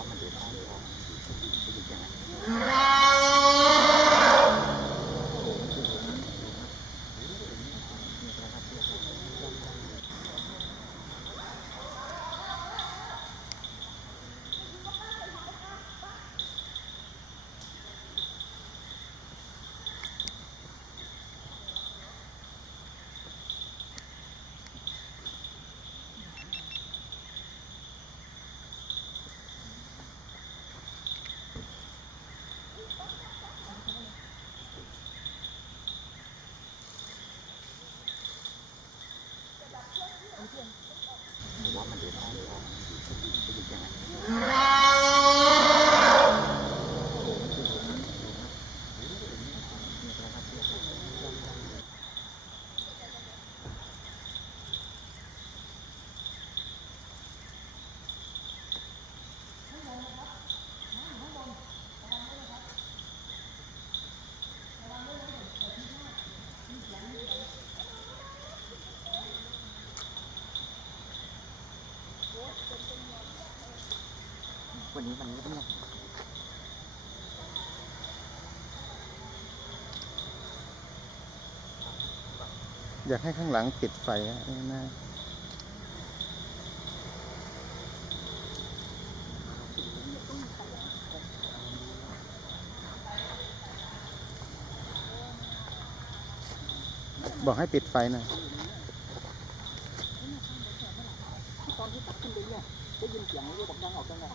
ว่ามันเดือดร้อนร้อนได้ยินเสียงไหม Yeah. วันนี้มันเงียบอยากให้ข้างหลังติดไฟอะน่าบอกให้ปิดไฟหน่อยตอนที่ตักขึ้นไปเนี่ยได้ยินเสียงเรียกบอกดังออกดังออก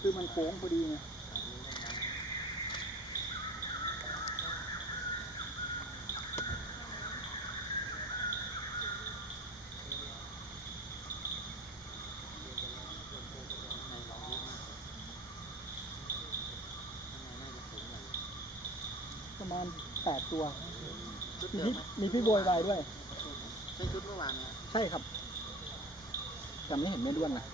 คือมันโค้งพอดีไง ประมาณแปดตัวมีมพี่มีพี่บวยวายด้วย ใช่ชุดเมื่อวานนะใช่ครับแต่ไม่เห็นไม่ด้วนนะ